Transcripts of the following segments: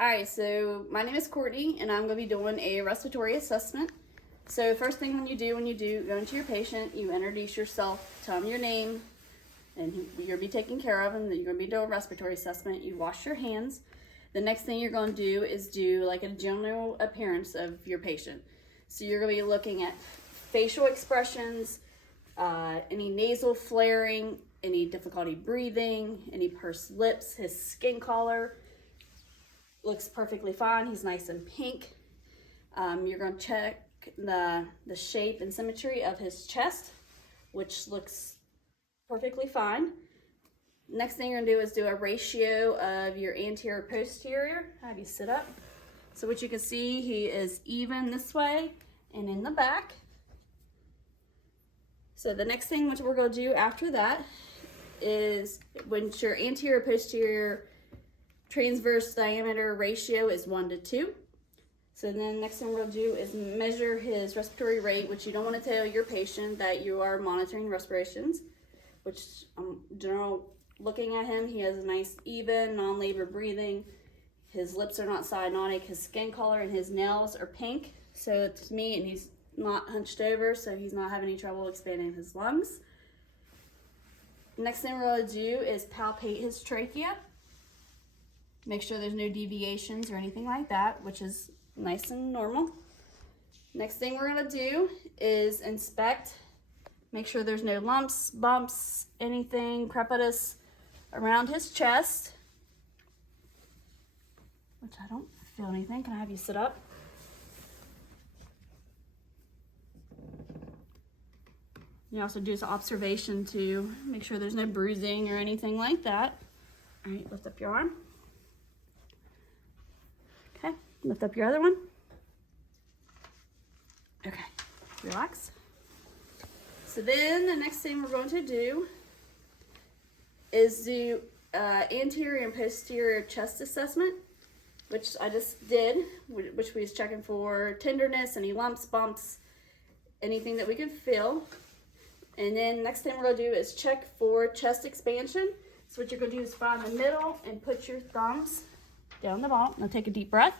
All right, so my name is Courtney, and I'm going to be doing a respiratory assessment. So first thing when you go into your patient, you introduce yourself, tell them your name, and who you're going to be taking care of, and you're going to be doing a respiratory assessment. You wash your hands. The next thing you're going to do is do like a general appearance of your patient. So you're going to be looking at facial expressions, any nasal flaring, any difficulty breathing, any pursed lips, his skin color. Looks perfectly fine. He's nice and pink. You're going to check the shape and symmetry of his chest, which looks perfectly fine. Next thing you're going to do is do a ratio of your anterior posterior. Have you sit up. So what you can see, he is even this way and in the back. So the next thing which we're going to do after that is when your anterior posterior transverse diameter ratio is 1:2. So then next thing we're going to do is measure his respiratory rate, which you don't want to tell your patient that you are monitoring respirations, which looking at him, he has a nice even non-labor breathing. His lips are not cyanotic, his skin color and his nails are pink. So it's me, and he's not hunched over, so he's not having any trouble expanding his lungs. Next thing we're going to do is palpate his trachea. Make sure there's no deviations or anything like that, which is nice and normal. Next thing we're going to do is inspect. Make sure there's no lumps, bumps, anything crepitus around his chest. Which I don't feel anything. Can I have you sit up? You also do some observation to make sure there's no bruising or anything like that. All right, lift up your arm. Okay, lift up your other one. Okay, relax. So then the next thing we're going to do is do anterior and posterior chest assessment, which I just did, which we was checking for tenderness, any lumps, bumps, anything that we could feel. And then next thing we're going to do is check for chest expansion. So what you're going to do is find the middle and put your thumbs down the bottom. Now take a deep breath.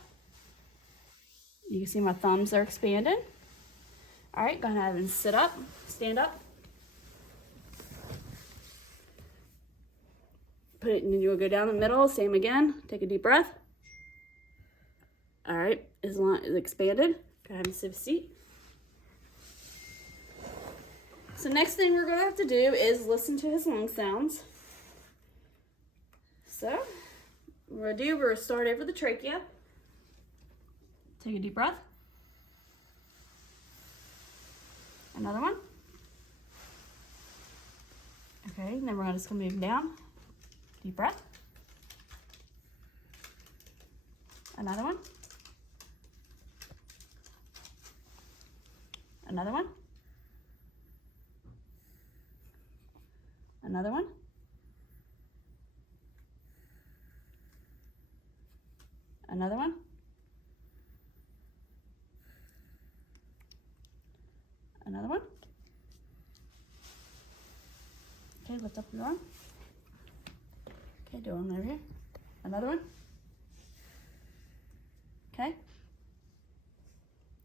You can see my thumbs are expanded. All right, go ahead and sit up, stand up. Put it, and then you'll go down the middle, same again. Take a deep breath. All right, his lung is expanded. Go ahead and sit a seat. So next thing we're going to have to do is listen to his lung sounds. So we're going to start over the trachea. Take a deep breath. Another one. Okay, then we're just going to move down. Deep breath. Another one. Another one. Another one. Another one. Another one. Okay, lift up your arm. Okay, do one over here. Another one. Okay.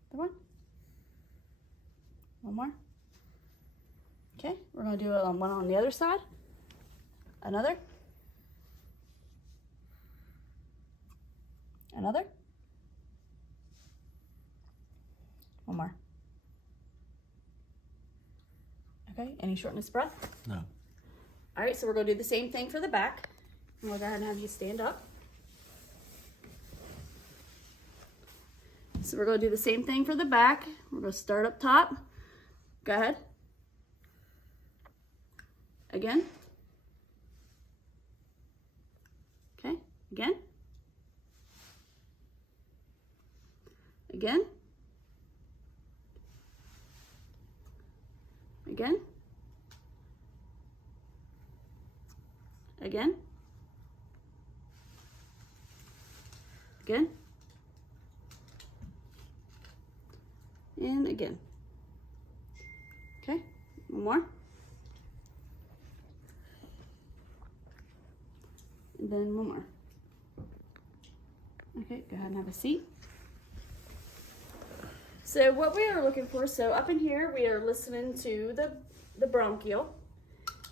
The one. One more. Okay, we're going to do one on the other side. Another. Another. One more. Okay, any shortness of breath? No. All right, so we're going to do the same thing for the back. And we'll go ahead and have you stand up. So we're going to do the same thing for the back. We're going to start up top. Go ahead. Again. Okay, again. Again. Again. Again. Again. And again. Okay, one more. And then one more. Okay, go ahead and have a seat. So what we are looking for, so up in here we are listening to the bronchial.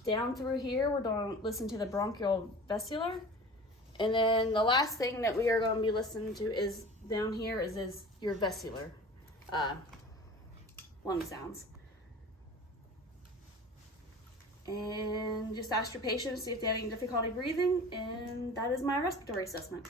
Down through here we're going to listen to the bronchial vesicular. And then the last thing that we are going to be listening to is down here is your vesicular lung sounds. And just ask your patient to see if they have any difficulty breathing, and that is my respiratory assessment.